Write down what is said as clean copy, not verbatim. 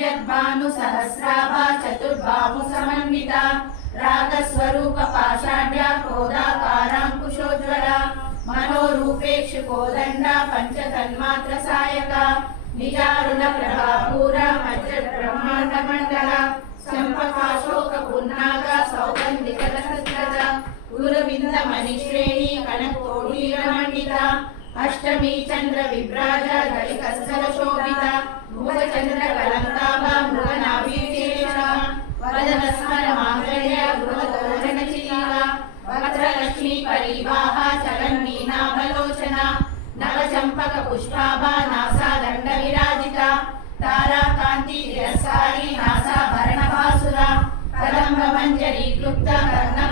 यद्भानु सहस्राभा चतुर्बाहु समन्विता रागस्वरूप पाषाढ्या क्रोधाकाराङ्कुशोज्ज्वला मनोरूपेक्षु कोदण्डा पंचतन्मात्र Sayaka निजारुण प्रभापूरा मज्ज ब्रह्मांड मंडला चंपकाशोक पुन्नागा सौगंधिक रसद्गदा गुरुविंद मणिश्रेणी कनकोडीरमण्डिता अष्टमी चंद्र विभ्राज धरिकस्थल शोभिता मुखचंद्र कलंकाभा मृगनाभिशेषा वरद स्मर मांगल्य गृहतोरण चिलीका वक्त्रलक्ष्मी परिवाहा चलन्मीनाभलोचना नवचंपक पुष्पाभा NASA दंड विराजिता तारा कांति तिरस्कारी नासा भरणभासुरा कदंब मंजरी क्लुप्त कर्ण